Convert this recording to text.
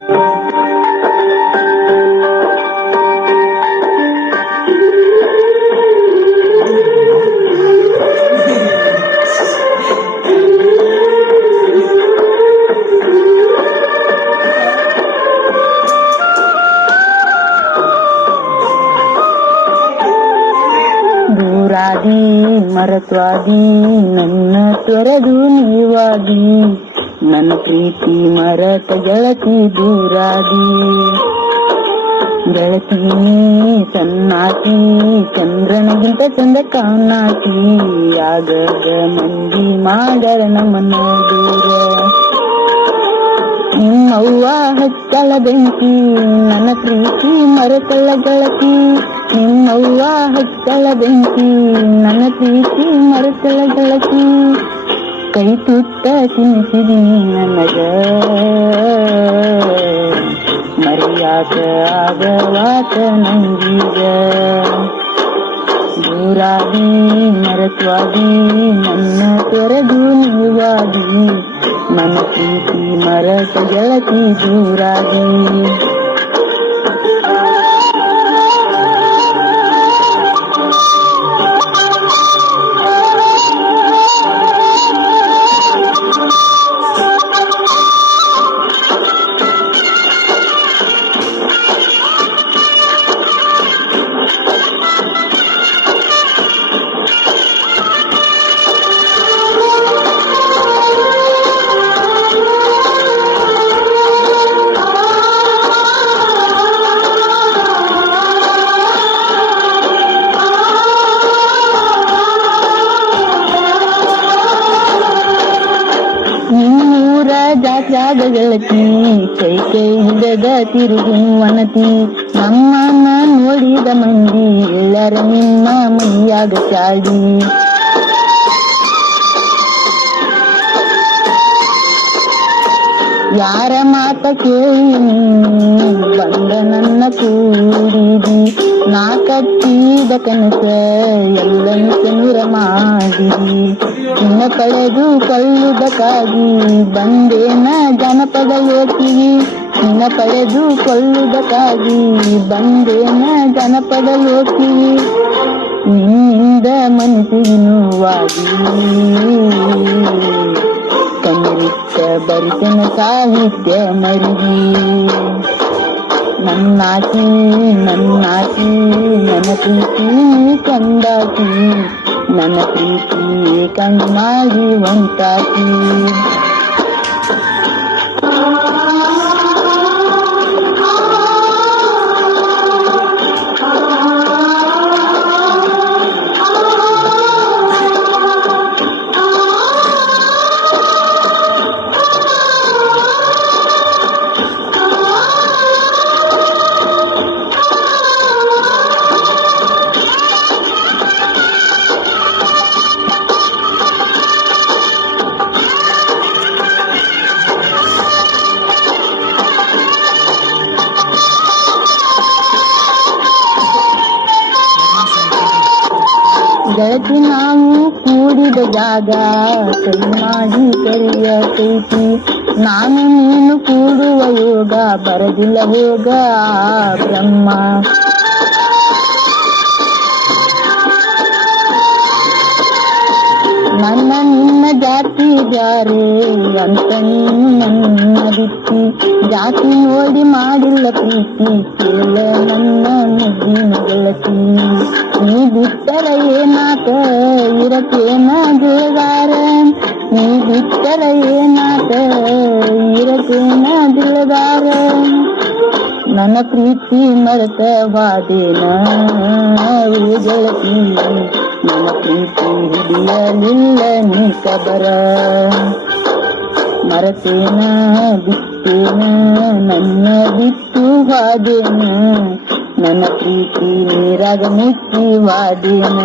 ದೂರಾದಿ ಮರತ್ವಾದಿ ನನ್ನ ತೊರೆದು ನೀವಾಗಿ, ನನ್ನ ಪ್ರೀತಿ ಮರತ ಗೆಳತಿ ದೂರಾದಿ. ಗೆಳತೀನಿ ಸನ್ನಾತಿ ಚಂದ್ರನಿಗಿಂತ ಚಂದ ಕಾಣಾತಿ, ಆಗದ ಮಂದಿ ಮಾಡರ ನಮ್ಮನ್ನ ದೂರ. ನಿಮ್ಮವ್ವ ಹಚ್ಚಳ ಬೆಂಕಿ ನನ್ನ ಪ್ರೀತಿ ಮರತಳ ಗೆಳತಿ, ನಿಮ್ಮವ್ವ ಹಚ್ಚಳ ಬೆಂಕಿ ನನ್ನ ಪ್ರೀತಿ ಮರತಳ ಗೆಳತಿ. ಕೈ ತುತ್ತ ತಿನ್ನಿಸಿದಿ ನನಗ ಮರೆಯಾಕ ಆಗವಾತ ನಂಗೀಗ. ದೂರಾದಿ ಮರತ್ವಾದಿ ನನ್ನ ತೊರೆದು ನೀವಾಗಿ, ನನ್ನ ಪ್ರೀತಿ ಮರತ ಗೆಳತಿ ದೂರಾದಿ. ಜಾತ್ಯಾಗ ಗೆಳತಿ ಕೈ ಕೈ ಹಿಡದ ತಿರುಗುವನತಿ, ನಮ್ಮನ್ನ ನೋಡಿದ ಮಂದಿ ಎಲ್ಲರ ನಿನ್ನ ಮೈಯಾಗ ಚಾಡಿ. ಯಾರ ಮಾತ ಕೇಳಿ ಬಂದ ನನ್ನ ಕೂಡಿದಿ, ನಾ ಕಟ್ಟಿದ ಕನಸ ಎಲ್ಲನೂ ಚಂದ್ರ ಮಾಡಿದಿ. ನಿನ್ನ ಕಳೆದು ಕೊಳ್ಳುವುದಕ್ಕಾಗಿ ಬಂದೇನ ಜನಪದ ಯೋಚಿಗಿ, ನಿನ್ನ ಕಳೆದು ಕೊಳ್ಳುವುದಕ್ಕಾಗಿ ಬಂದೇನ ಜನಪದ ಯೋಚಿಗಿ. ನಿನ್ನಿಂದ ಮನಸ್ಸಿಗೆ ನೋವಾಗಿ ಕಣ್ಣರಿಟ್ಟ ಬರಿತನ ಸಾಹಿತ್ಯ ಮರಿಗಿ. ನನ್ನಾಕಿ ನನ್ನಾಕಿ ನನ್ನ ಪ್ರೀತಿ ಕಂದಾಕಿ, ನನ್ನ ಪ್ರೀತಿ ಕಂಡು ಮಾಡಿ ಒಂತಾಕಿ. ಗೆಳತಿ ನಾವು ಕೂಡಿದ ಜಾಗ ಕೈ ಮಾಡಿ ಕರೆಯತೈತಿ, ನಾನು ನೀನು ಕೂಡುವ ಯೋಗ ಬರದಿಲ್ಲ ಹೋಗ ಬ್ರಹ್ಮ. ನನ್ನ ನಿನ್ನ ಜಾತಿ ಬ್ಯಾರೆ ಅಂತ ನನ್ನ ಬಿತ್ತಿ, ಜಾತಿ ನೋಡಿ ಮಾಡಿಲ್ಲ ಪ್ರೀತಿ ಕೇಳ ನನ್ನ ಮುದ್ದಿನ ಗೆಳತಿ. ನೀ ಬಿಟ್ಟರ ಏನಾತ ಇರಕೇನ ಗೆಳಗಾರ, ನೀ ಬಿಟ್ಟರ ಏನಾತ ಇರಕೇನ ಗೆಳಗಾರ. ನನ್ನ ಪ್ರೀತಿ ಮರೆತ ಬಾದೇನ ಗೆಳತಿ, ನನ್ನ ಪ್ರೀತಿ ಹಿಡಿಯಲಿಲ್ಲ ನೀ ಕಬರ. ಮರತೇನ ಬಿಟ್ಟೇನ ನನ್ನ ಬಿಟ್ಟು ಬಾದೇನ, ನನ್ನ ಪ್ರೀತಿ ನೀರಾಗ ಮಿಕ್ಕಿ ವಾದೇನ.